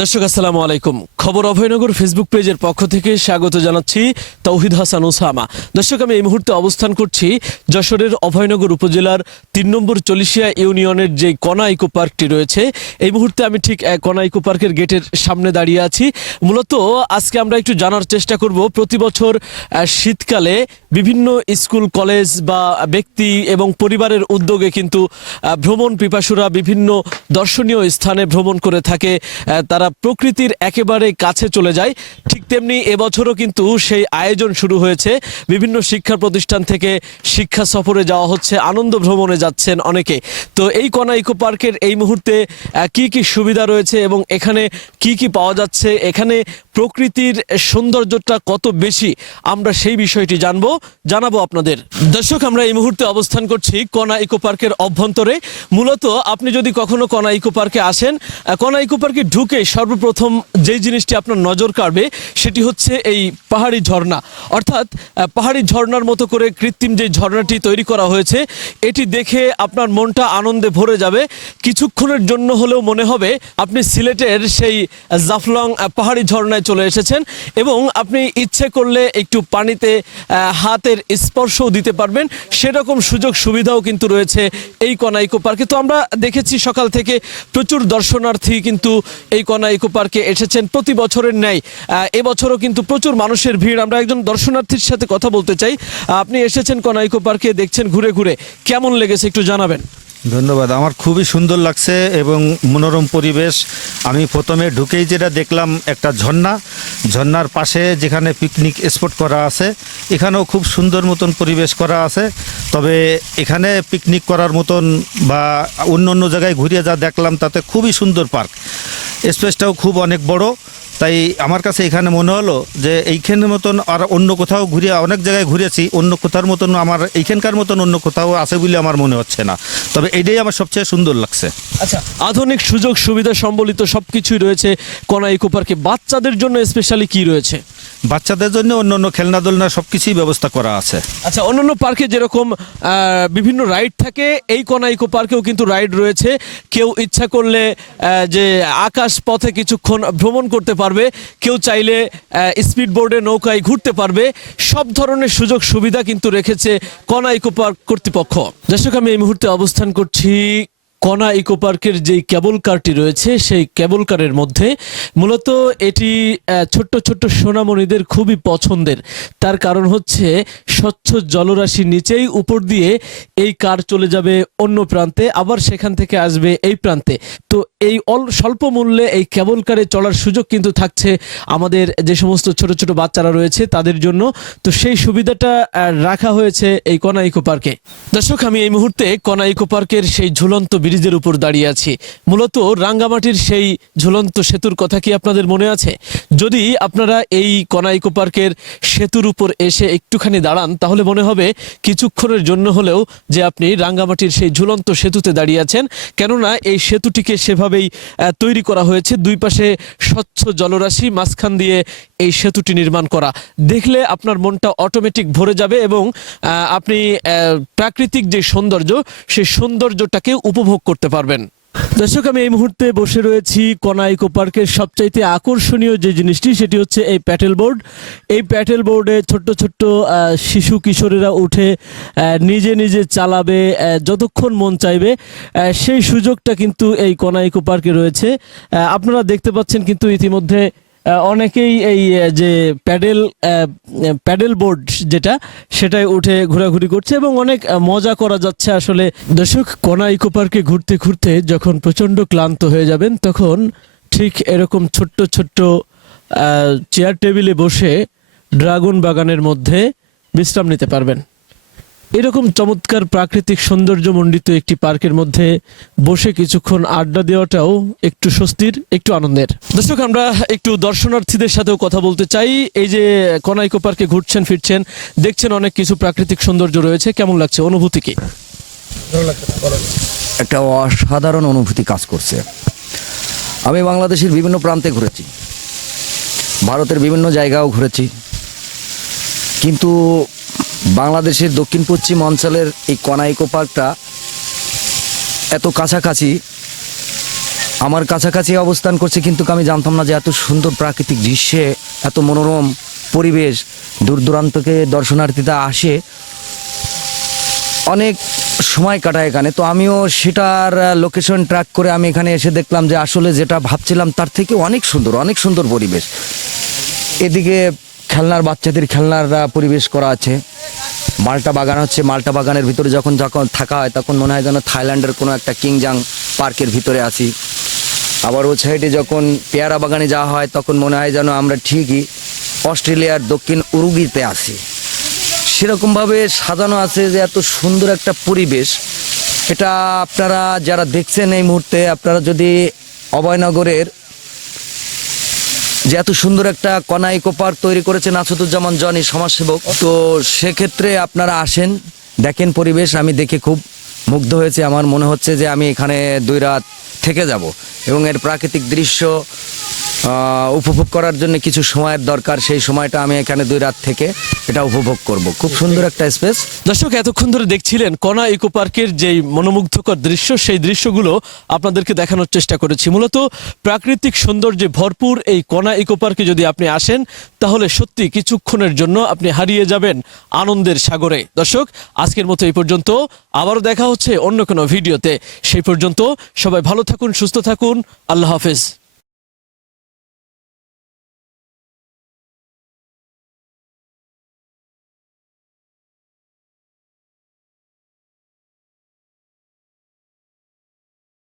দর্শক আসসালামু আলাইকুম। খবর অভয়নগর ফেসবুক পেজের পক্ষ থেকে স্বাগত জানাচ্ছি তৌহিদ হাসান ওসামা। দর্শক, আমি এই মুহূর্তে অবস্থান করছি যশোরের অভয়নগর উপজেলার ৩ নম্বর চলিশিয়া ইউনিয়নের যে কনা ইকো পার্কটি রয়েছে, এই মুহূর্তে আমি ঠিক কনা ইকো পার্কের গেটের সামনে দাঁড়িয়ে আছি। মূলত আজকে আমরা একটু জানার চেষ্টা করব প্রতি বছর শীতকালে বিভিন্ন স্কুল কলেজ বা ব্যক্তি এবং পরিবারের উদ্যোগে কিন্তু ভ্রমণ পিপাসুরা বিভিন্ন দর্শনীয় স্থানে ভ্রমণ করে থাকে। তারা প্রকৃতির একেবারে কাছে চলে যায়। ঠিক তেমনি এবছরও কিন্তু সেই আয়োজন শুরু হয়েছে। বিভিন্ন শিক্ষা প্রতিষ্ঠান থেকে শিক্ষা সফরে যাওয়া হচ্ছে, আনন্দ ভ্রমণে যাচ্ছেন অনেকে। তো এই কনা ইকো পার্কের এই মুহূর্তে কি কি সুবিধা রয়েছে এবং এখানে কি কি পাওয়া যাচ্ছে, এখানে প্রকৃতির সৌন্দর্যটা কত বেশি, আমরা সেই বিষয়টি জানাবো আপনাদের। দর্শক, আমরা এই মুহূর্তে অবস্থান করছি কনা ইকো পার্কের অভ্যন্তরে। মূলত আপনি যদি কখনো কনা ইকো পার্কে আসেন, কনা ইকো পার্কে ঢুকে সর্বপ্রথম যেই জিনিসটি আপনার নজর কাড়বে সেটি হচ্ছে এই পাহাড়ি ঝর্ণা। অর্থাৎ পাহাড়ি ঝর্ণার মতো করে কৃত্রিম যে ঝর্ণাটি তৈরি করা হয়েছে, এটি দেখে আপনার মনটা আনন্দে ভরে যাবে। কিছুক্ষণের জন্য হলেও মনে হবে আপনি সিলেটের সেই জাফলং পাহাড়ি ঝর্ণায় চলে এসেছেন এবং আপনি ইচ্ছে করলে একটু পানিতে হাতের স্পর্শও দিতে পারবেন। সেরকম সুযোগ সুবিধাও কিন্তু রয়েছে এই কনা ইকো পার্কে। তো আমরা দেখেছি সকাল থেকে প্রচুর দর্শনার্থী কিন্তু এই কনা ইকো পার্কে এসেছেন প্রতি বছরের ন্যায়। এবছরও কিন্তু প্রচুর মানুষের ভিড়। আমরা একজন দর্শনার্থীর সাথে কথা বলতে চাই। আপনি এসেছেন কনা ইকো পার্কে, দেখছেন ঘুরে ঘুরে, কেমন লেগেছে একটু জানাবেন। ধন্যবাদ। আমার খুবই সুন্দর লাগছে এবং মনোরম পরিবেশ। আমি প্রথমে ঢুকেই যেটা দেখলাম একটা ঝর্ণার পাশে যেখানে পিকনিক স্পট করা আছে, এখানেও খুব সুন্দর মতন পরিবেশ করা আছে। তবে এখানে পিকনিক করার মতন বা অন্য অন্য জায়গায় ঘুরিয়ে যা দেখলাম তাতে খুবই সুন্দর পার্ক, স্পেসটাও খুব অনেক বড়। তাই আমার কাছে এখানে মনে হলো যে এইখানের মতন আর অন্য কোথাও ঘুরিয়ে, অনেক জায়গায় ঘুরেছি, অন্য কোথার মতন আমার এইখানকার মতন অন্য কোথাও আছে বলে আমার মনে হচ্ছে না। তবে এটাই আমার সবচেয়ে সুন্দর লাগছে। আচ্ছা, আধুনিক সুযোগ সুবিধা সম্বলিত সবকিছুই রয়েছে কনা ইকো পার্কে। বাচ্চাদের জন্য স্পেশালি কি রয়েছে? বাচ্চাদের জন্য অন্য অন্য খেলনা দোলনা সব কিছুই ব্যবস্থা করা আছে। আচ্ছা, অন্যান্য পার্কে যেরকম বিভিন্ন রাইড থাকে, এই কনা ইকো পার্কেও কিন্তু রাইড রয়েছে। কেউ ইচ্ছা করলে যে আকাশ পথে কিছুক্ষণ ভ্রমণ করতে পারবে, কেউ চাইলে স্পিড বোর্ডে নৌকায় ঘুরতে পারবে। সব ধরনের সুযোগ সুবিধা কিন্তু রেখেছে কনা ইকো পার্ক কর্তৃপক্ষ। দর্শক, আমি এই মুহূর্তে অবস্থান করছি কনা ইকো পার্কের যেই কেবল কারটি রয়েছে, সেই কেবল কারের মধ্যে। মূলত এটি ছোট্ট ছোট্ট সোনামণিদের খুবই পছন্দের। তার কারণ হচ্ছে স্বচ্ছ জলরাশি নিচেই উপর দিয়ে এই কার চলে যাবে অন্য প্রান্তে, আবার সেখান থেকে আসবে এই প্রান্তে। তো এই স্বল্প মূল্যে এই কেবল কারে চলার সুযোগ কিন্তু থাকছে আমাদের যে সমস্ত ছোট ছোট বাচ্চারা রয়েছে তাদের জন্য। তো সেই সুবিধাটা রাখা হয়েছে এই কনা ইকো পার্কে। দর্শক, আমি এই মুহূর্তে কনা ইকো পার্কের সেই ঝুলন্ত ব্রিজের উপর দাঁড়িয়ে আছি। মূলত রাঙ্গামাটির সেই ঝুলন্ত সেতুর কথা কি আপনাদের মনে আছে? যদি আপনারা এই কনা ইকো পার্কের সেতুর উপর এসে একটুখানি দাঁড়ান, তাহলে মনে হবে কিছুক্ষণের জন্য হলেও যে আপনি রাঙ্গামাটির সেই ঝুলন্ত সেতুতে দাঁড়িয়ে আছেন। কেননা এই সেতুটিকে সেভাবেই তৈরি করা হয়েছে। দুই পাশে স্বচ্ছ জলরাশি, মাঝখান দিয়ে এই সেতুটি নির্মাণ করা। দেখলে আপনার মনটা অটোমেটিক ভরে যাবে এবং আপনি প্রাকৃতিক যে সৌন্দর্য, সেই সৌন্দর্যটাকে উপভোগ করতে পারবেন। দর্শক, আমি এই মুহূর্তে বসে রয়েছি কনা ইকো পার্কের সবচাইতে আকর্ষণীয় যে জিনিসটি, সেটি হচ্ছে এই প্যাডেল বোর্ড। এই প্যাডেল বোর্ডে ছোট্ট ছোট্ট শিশু কিশোরেরা উঠে নিজে নিজে চালাবে যতক্ষণ মন চাইবে। সেই সুযোগটা কিন্তু এই কনা ইকো পার্কে রয়েছে। আপনারা দেখতে পাচ্ছেন কিন্তু ইতিমধ্যে অনেকেই এই যে প্যাডেল বোর্ড যেটা, সেটাই উঠে ঘোরাঘুরি করছে এবং অনেক মজা করা যাচ্ছে আসলে। দর্শক, কনা ইকো পার্কে ঘুরতে ঘুরতে যখন প্রচণ্ড ক্লান্ত হয়ে যাবেন, তখন ঠিক এরকম ছোট্ট ছোট্ট চেয়ার টেবিলে বসে ড্রাগন বাগানের মধ্যে বিশ্রাম নিতে পারবেন। এরকম চমৎকার প্রাকৃতিক সৌন্দর্যমণ্ডিত একটি পার্কের মধ্যে বসে কিছুক্ষণ আড্ডা দেওয়াটাও একটু স্বস্তির, একটু আনন্দের। দর্শক, আমরা একটু দর্শনার্থীদের সাথেও কথা বলতে চাই। এই যে কনা ইকো পার্কে ঘুরছেন ফিরছেন, দেখছেন অনেক কিছু প্রাকৃতিক সৌন্দর্য রয়েছে, কেমন লাগছে, অনুভূতি কি? একটা অসাধারণ অনুভূতি কাজ করছে। আমি বাংলাদেশের বিভিন্ন প্রান্তে ঘুরেছি, ভারতের বিভিন্ন জায়গাও ঘুরেছি, কিন্তু বাংলাদেশের দক্ষিণ পশ্চিম অঞ্চলের এই কনা ইকো পার্কটা এত কাছাকাছি আমার কাছাকাছি অবস্থান করছে, কিন্তু আমি জানতাম না যে এত সুন্দর প্রাকৃতিক দৃশ্যে, এত মনোরম পরিবেশ, দূর দূরান্ত থেকে দর্শনার্থীরা আসে, অনেক সময় কাটায় এখানে। তো আমিও সেটার লোকেশন ট্র্যাক করে আমি এখানে এসে দেখলাম যে আসলে যেটা ভাবছিলাম তার থেকে অনেক সুন্দর পরিবেশ। এদিকে খেলনার, বাচ্চাদের খেলনার পরিবেশ করা আছে। মাল্টা বাগান হচ্ছে, মাল্টা বাগানের ভিতরে যখন যখন থাকা হয় তখন মনে হয় যেন থাইল্যান্ডের কোনো একটা কিংজাং পার্কের ভিতরে আছি। আবার ও সাইডে যখন পেয়ারা বাগানে যাওয়া হয় তখন মনে হয় যেন আমরা ঠিকই অস্ট্রেলিয়ার দক্ষিণ উরুগুয়েতে আছি। সেরকমভাবে সাজানো আছে যে এত সুন্দর একটা পরিবেশ। এটা আপনারা যারা দেখছেন এই মুহূর্তে, আপনারা যদি অভয়নগরের যে এত সুন্দর একটা কনা ইকো পার্ক তৈরি করেছেন আছাদুজ্জামান জনি সমাজসেবক, তো সেক্ষেত্রে আপনারা আসেন, দেখেন পরিবেশ। আমি দেখে খুব মুগ্ধ হয়েছে। আমার মনে হচ্ছে যে আমি এখানে 2 রাত থেকে যাব এবং এর প্রাকৃতিক দৃশ্য উপভোগ করার জন্য কিছু সময়ের দরকার। সেই সময়টা আমি এখানে 2 রাত থেকে এটা উপভোগ করব। খুব সুন্দর একটা স্পেস। দর্শক, এতক্ষণ ধরে দেখছিলেন কনা ইকো পার্কের যেই মনোমুগ্ধকর দৃশ্য, সেই দৃশ্যগুলো আপনাদেরকে দেখানোর চেষ্টা করেছি। মূলত প্রাকৃতিক সৌন্দর্যে ভরপুর এই কনা ইকো পার্কে যদি আপনি আসেন তাহলে সত্যি কিছুক্ষণের জন্য আপনি হারিয়ে যাবেন আনন্দের সাগরে। দর্শক, আজকের মতো এই পর্যন্ত। আবারও দেখা হচ্ছে অন্য কোনো ভিডিওতে। সেই পর্যন্ত সবাই ভালো থাকুন, সুস্থ থাকুন। আল্লাহ হাফেজ।